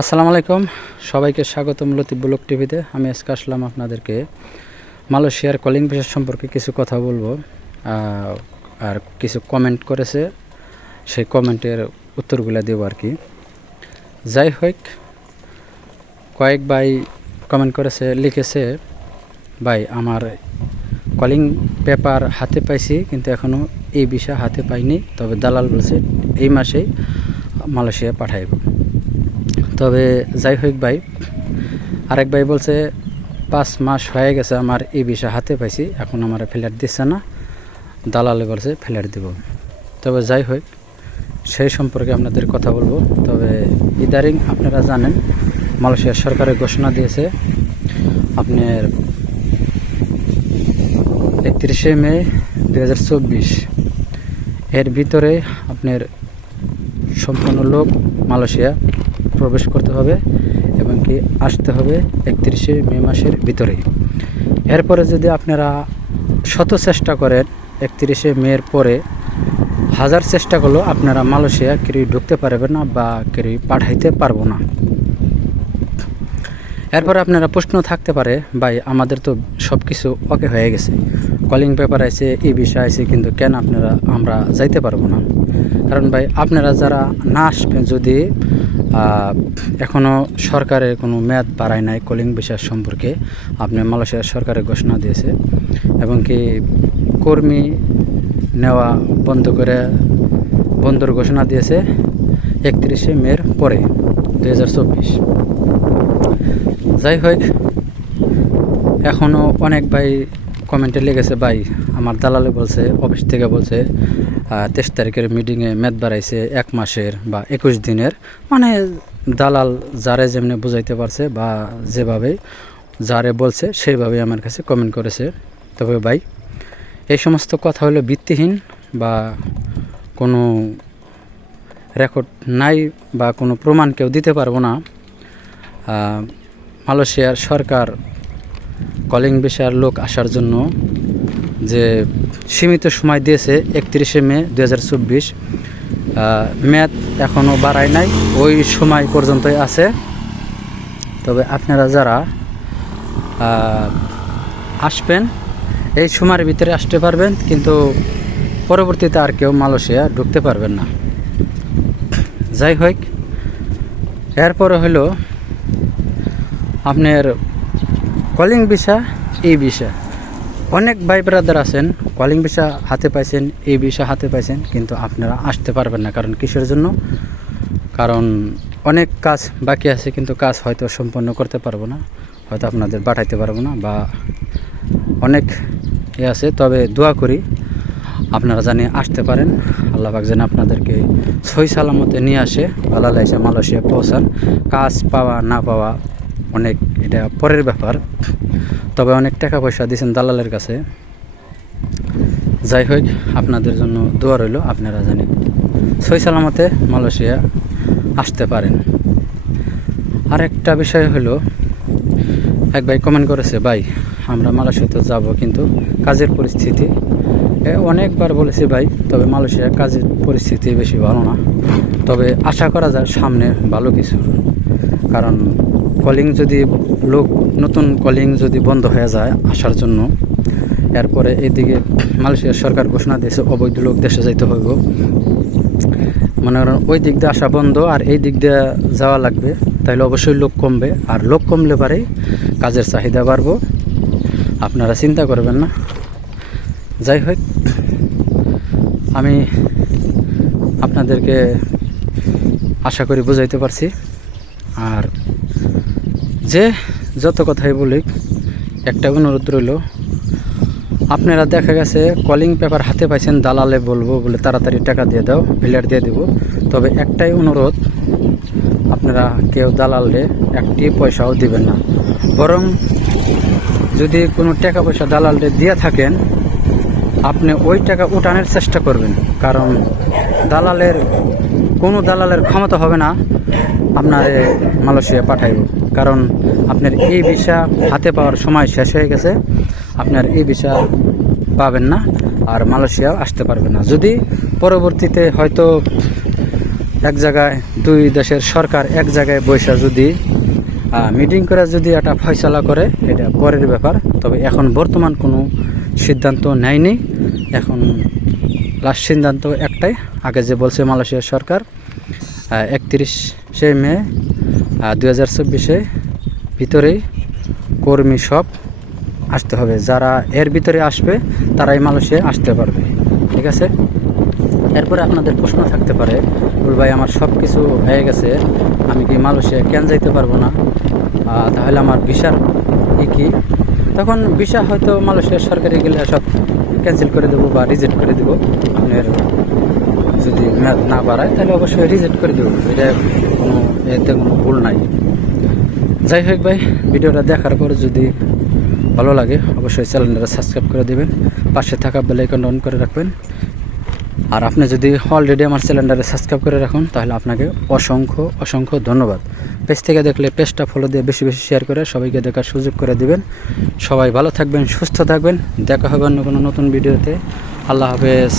আসসালামু আলাইকুম, সবাইকে স্বাগতম লতিফ ব্লগ টিভিতে। আমি আজকে আসলাম আপনাদেরকে মালয়েশিয়ার কলিং ভিসা সম্পর্কে কিছু কথা বলবো। আর কিছু কমেন্ট করেছে, সেই কমেন্টের উত্তরগুলো দেব আর কি। যাই হোক, কয়েক ভাই কমেন্ট করেছে, লিখেছে, ভাই আমার কলিং পেপার হাতে পাইছি কিন্তু এখনও এই ভিসা হাতে পাইনি, তবে দালাল বলছে এই মাসেই মালয়েশিয়া পাঠাইব। তবে যাই হোক ভাই, আরেক ভাই বলছে 5 মাস হয়ে গেছে আমার এই ভিসা হাতে পাইছি, এখন আমার ফ্ল্যাট দিচ্ছে না, দালালে বলছে ফ্ল্যাট দেব। তবে যাই হোক, সেই সম্পর্কে আপনাদের কথা বলবো। তবে ইদারিং আপনারা জানেন মালয়েশিয়ার সরকারের ঘোষণা দিয়েছে আপনার 31শে মে 2024 এর ভিতরে আপনার সম্পূর্ণ লোক মালয়েশিয়া প্রবেশ করতে হবে এবং কি আসতে হবে 31শে মে মাসের ভিতরেই। এরপরে যদি আপনারা শত চেষ্টা করেন 31শে মের পরে 1000 চেষ্টা করলেও আপনারা মালয়েশিয়া কেউ ঢুকতে পারবেন না বা কেউ পাঠাইতে পারবো না। এরপরে আপনারা প্রশ্ন থাকতে পারে, ভাই আমাদের তো সব কিছু ওকে হয়ে গেছে, কলিং পেপার আছে, এই বিষয় আছে, কিন্তু কেন আমরা যাইতে পারবো না? কারণ ভাই আপনারা যারা না আসবেন, যদি এখনও সরকারের কোনো মেয়াদ বাড়ায় নাই কলিং ভিসা সম্পর্কে, আপনার মালয়েশিয়ার সরকারের ঘোষণা দিয়েছে এবং কি কর্মী নেওয়া বন্ধর ঘোষণা দিয়েছে 31শে মের পরে 2024। যাই হোক, এখনও অনেক ভাই কমেন্টে লেগেছে, ভাই আমার দালালে বলছে, অফিস থেকে বলছে 23 তারিখের মিটিংয়ে মেয়াদ বাড়াইছে 1 মাসের বা 21 দিনের। মানে দালাল যারে যেমনি বুঝাইতে পারছে বা যেভাবে যারে বলছে সেইভাবেই আমার কাছে কমেন্ট করেছে। তবে ভাই এই সমস্ত কথা হলো ভিত্তিহীন বা কোনো রেকর্ড নাই বা কোনো প্রমাণ কেউ দিতে পারবো না। মালয়েশিয়ার সরকার কলিং ভিসার লোক আসার জন্য যে সীমিত সময় দিয়েছে 31শে মে 2024, মেয়াদ এখনও বাড়ায় নাই, ওই সময় পর্যন্তই আছে। তবে আপনারা যারা আসবেন এই সময়ের ভিতরে আসতে পারবেন, কিন্তু পরবর্তীতে আর কেউ মালয়েশিয়া ঢুকতে পারবেন না। যাই হোক, এরপরে হলো আপনার কলিং ভিসা, এই ভিসা। অনেক ভাই ব্রাদার আছেন কলিং ভিসা হাতে পাইছেন, এই ভিসা হাতে পাইছেন, কিন্তু আপনারা আসতে পারবেন না। কারণ কিসের জন্য? কারণ অনেক কাজ বাকি আছে, কিন্তু কাজ হয়তো সম্পন্ন করতে পারবো না, হয়তো আপনাদের পাঠাইতে পারবো না, বা অনেক আছে। তবে দোয়া করি আপনারা জানি আসতে পারেন, আল্লাহ পাক যেন আপনাদেরকে সহি সালামতে নিয়ে আসে, ভালো লাগছে মালয়েশিয়া পৌঁছান। কাজ পাওয়া না পাওয়া অনেক, এটা পরের ব্যাপার। তবে অনেক টাকা পয়সা দিয়েছেন দালালের কাছে। যাই হোক, আপনাদের জন্য দোয়া রইল, আপনারা জানি সহি সালামতে মালয়েশিয়া আসতে পারেন। আরেকটা বিষয় হলো, এক ভাই কমেন্ট করেছে, ভাই আমরা মালয়েশিয়াতে যাব, কিন্তু কাজের পরিস্থিতি, অনেকবার বলেছি ভাই, তবে মালয়েশিয়ার কাজের পরিস্থিতি বেশি ভালো না। তবে আশা করা যায় সামনে ভালো কিছু। কারণ কলিং যদি নতুন কলিং যদি বন্ধ হয়ে যায় আসার জন্য, এরপরে এদিকে মালয়েশিয়ার সরকার ঘোষণা দিয়েছে অবৈধ লোক দেশে যাইতে হইব। মনে করেন ওই দিক দিয়ে আসা বন্ধ আর এই দিক দিয়ে যাওয়া লাগবে, তাহলে অবশ্যই লোক কমবে, আর লোক কমলে পারেই কাজের চাহিদা বাড়বো। আপনারা চিন্তা করবেন না। যাই হোক, আমি আপনাদেরকে আশা করি বুঝাইতে পারছি। আর যে যত কথাই বলি, একটা অনুরোধ রইল, আপনারা দেখা গেছে কলিং পেপার হাতে পাইছেন, দালালে বলবো বলে তাড়াতাড়ি টাকা দিয়ে দাও, ফ্ল্যাট দিয়ে দেব। তবে একটাই অনুরোধ, আপনারা কেউ দালালে একটি পয়সাও দিবেন না, বরং যদি কোনো টাকা পয়সা দালালে দিয়ে থাকেন, আপনি ওই টাকা উঠানোর চেষ্টা করবেন। কারণ কোনো দালালের ক্ষমতা হবে না আপনার মালয়েশিয়া পাঠাইব। কারণ আপনার এই ভিসা হাতে পাওয়ার সময় শেষ হয়ে গেছে, আপনার এই ভিসা পাবেন না আর মালয়েশিয়া আসতে পারবেন না। যদি পরবর্তীতে হয়তো এক জায়গায় দুই দেশের সরকার এক জায়গায় বৈশা যদি মিটিং করে যদি একটা ফয়সালা করে এটা পরের ব্যাপার, তবে এখন বর্তমান কোনো সিদ্ধান্ত নেয়নি। এখন লাস্ট সিদ্ধান্ত একটাই, আগে যে বলছে মালয়েশিয়ার সরকার 31শে মে 2024 ভিতরেই কর্মী সব আসতে হবে, যারা এর ভিতরে আসবে তারাই মালয়েশিয়ায় আসতে পারবে। ঠিক আছে, এরপরে আপনাদের প্রশ্ন থাকতে পারে, বল ভাই আমার সব কিছু হয়ে গেছে, আমি কি মালয়েশিয়ায় কেন যাইতে পারবো না, তাহলে আমার ভিসার কি? তখন ভিসা হয়তো মালয়েশিয়ার সরকারি গেলে সব ক্যান্সেল করে দেবো বা রিজেক্ট করে দেবো। আপনার যদি মেয়াদ না বাড়ায় তাহলে অবশ্যই রিজেক্ট করে দেবো, এটা এতে কোনো ভুল নাই। যাই হোক ভাই, ভিডিওটা দেখার পর যদি ভালো লাগে অবশ্যই চ্যানেলটা সাবস্ক্রাইব করে দেবেন, পাশে থাকা বেল আইকনটা অন করে রাখবেন। আর আপনি যদি অলরেডি আমার চ্যানেলটারে সাবস্ক্রাইব করে রাখুন তাহলে আপনাকে অসংখ্য অসংখ্য ধন্যবাদ। পেজ থেকে দেখলে পেজটা ফলো দিয়ে বেশি বেশি শেয়ার করে সবাইকে দেখার সুযোগ করে দিবেন। সবাই ভালো থাকবেন, সুস্থ থাকবেন, দেখা হবে অন্য কোনো নতুন ভিডিওতে। আল্লাহ হাফেজ।